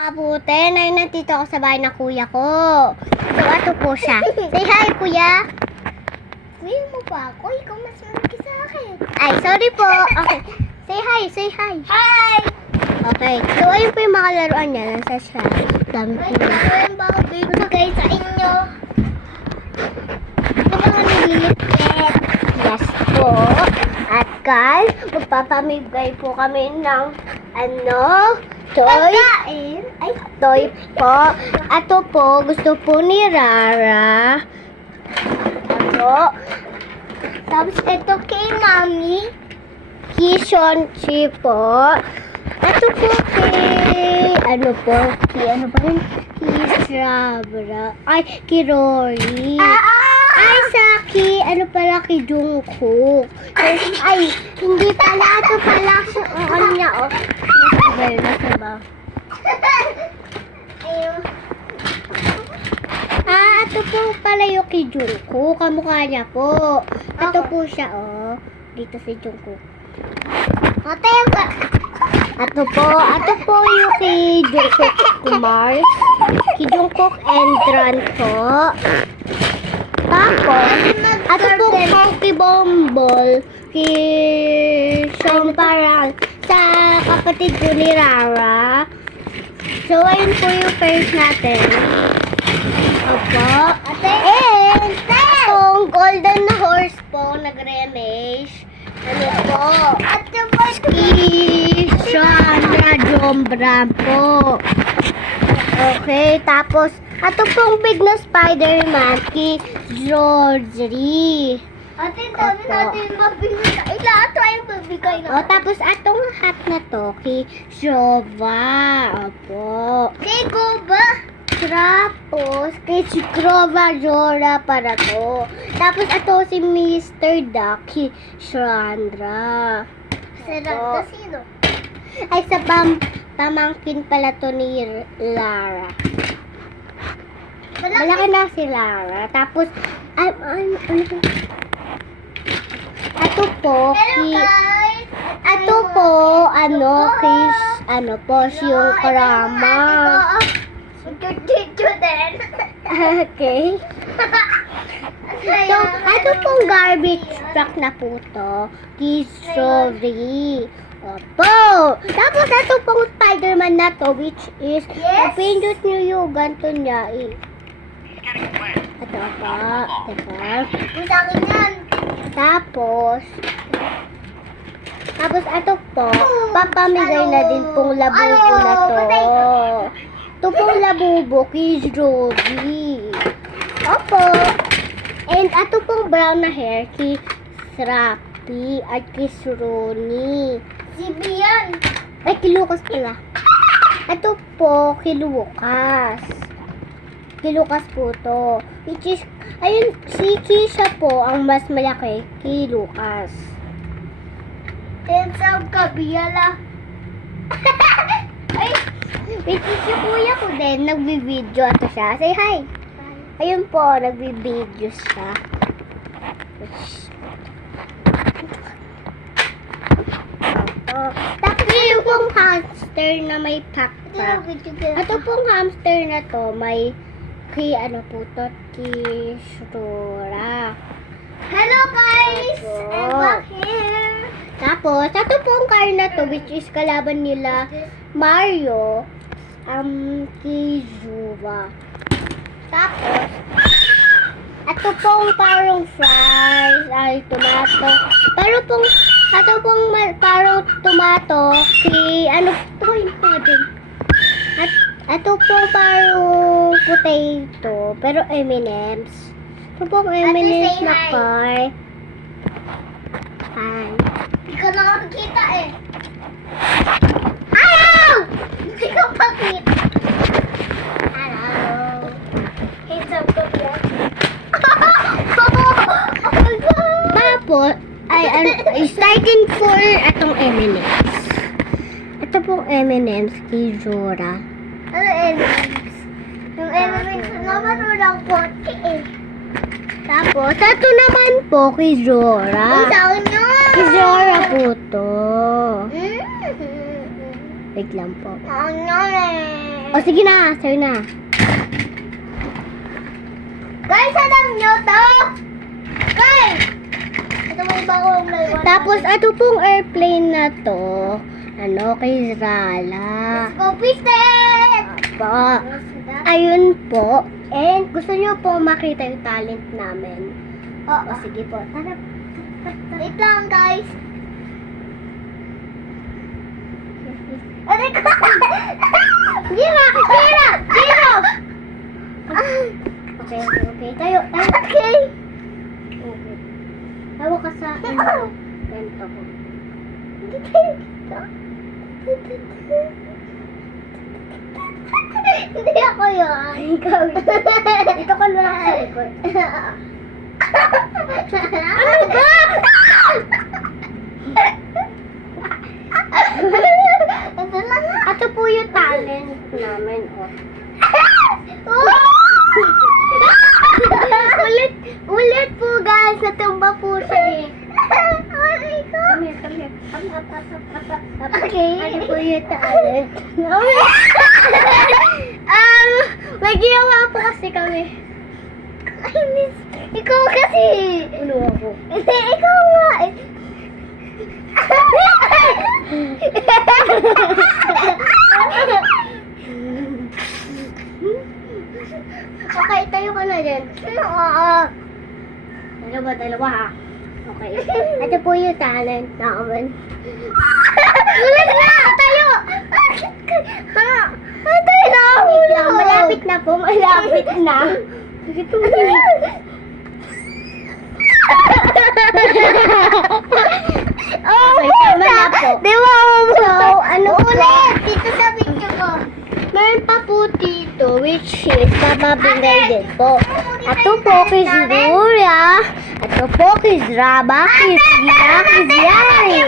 Mabuti, nandito ako sa bahay ng kuya ko. So, ato po siya. Say hi, kuya. Kuya mo pa ako? Ikaw mas malaki sa akin. Ay, sorry po. Okay. Say hi. Hi! Okay. So, ayun po yung mga laruan niya. Nasa siya. Dami po. Ayun ba ako bibigay sa inyo? Ito mga nililipit. Yes po. At guys, magpapamigay po kami ng toy. Pagkain? Ay, Toy po. Ato po, gusto po ni Rara. Ato. tapos ito kay Mami. Kishon Chi po. Ato po kay, ano ba yun? Kisrabra. Ay, kay Rory. Ay, Saki, kay Jungkook. Ay, hindi pala, ito pala, ano niya, nasa ba? Ayun. Ito po pala yung kay Jungkook, kamukha niya po. Ito po siya, dito si Jungkook. Ate, yung Ito po yung kay Jungkook Kumar. Kay Jungkook Endran po. Tapos, ito po kay Bombol. Kay Sean Parang. Sa kapatid ko ni Rara. So, ayun po yung pairs natin. Opo. Ate, And, itong golden horse po, nag-remish. Ano po? ate po. Sandra Jombra po. Okay, tapos, ito pong big na Spider-Man kay Georgie. Ate, dami Opo. natin mabigay. Ay, lahat tayo mabigay na. Tapos, atong hat na to kay Jova. Opo. Kay ba? Tapos, kay si Grova Jora para to. Tapos, ito si Mr. Ducky Sandra. Sarap na sino? Ay, sa pamangkin pala to ni Lara. Malaki na si Lara. Tapos, ato po, Hello guys! ato po, yung karama. Dito din. Okay. So, ato pong garbage truck na po to. Kay Strawberry. Opo! Tapos, ato pong Spider-Man na to, which is, Yes. pindot nyo yung ganito niya. Ito po. Diba? Kung sa akin yan. Tapos, ato po, papamigay na din pong labubo na to. Ito pong labubo kay Joby. Opo. And ato pong brown na hair kay Srappy at kay Ronnie. Si Bian. Ay, kay Lucas pala. Ito po kay Lucas. Kay Lucas po to. Which is, ayun, si Kisha po ang mas malaki kay Lucas. Tensab ka, Biala. Ay, Which is yung kuya ko din, nagbi-video ato siya. Say hi! Ayun po, nagbi-video siya. Tapos yung pong hamster na may pakpak. Ito pong hamster na to, may kay po to, kay Shura. hello guys! Opo. I'm back here. Tapos, ito pong car na to, which is kalaban nila Mario, kay Juba. Tapos, ito pong parang fries, ay tomato. Parang tomato, kay ito pong parang potato, pero M&M's. Ito pong M&M's say na hi. car. Hi. Hindi ko nakakita eh. Ayaw! Hindi ko pakita. Hello. Tensab ka, Bian. Tapos, starting for atong M&M's. Ito pong M&M's kay Zora. Ano elements? Yung elements naman walang konti eh. Tapos, ito naman po kay Zora. Uy, sa akin yun! Kay Zora po to. Mm. Wait lang po. Sa akin yun eh. O, sige na. Sa'yo na. Guys, alam nyo to? Guys! Ito may bagong naiwan. Tapos, ito pong airplane na to. Ano, kay Zala. Go, Pistet! Po. Ayun po. And gusto nyo po makita yung talent namin. O, sige po. Tara. Wait lang, guys. Aray ko! Gira! Gira! Gira! Okay, okay. Tayo. Okay. Okay. Tawa ka sa ano. Ganito ko. Hindi ako yun. Ikaw. Dito ka na sa likod. Ano ba? Ito lang. Ito po yung talent namin. Ulit po guys. Natumba po siya eh. Aray ko. Come here, come here. Up. Okay. Ano po yung talent? May ginawa po kasi kami. Ay, miss. Ikaw kasi. Ulo ako. Hindi, ikaw nga. Okay, tayo ka na dyan. Oo. Dalawa ha. Okay. Ito po yung talent namin. Ulit na! Tayo! Ha? Tayo na! Wait lang, malapit na po. Malapit na. Ito Oh, Okay, tama na po. Di ba, So, ano po? Ulit! Dito sa video ko. Meron pa po dito, which is nababingay din po. Ito po kay Zuria. Ito po kay Zraba, kay Zira, kay Ziyari.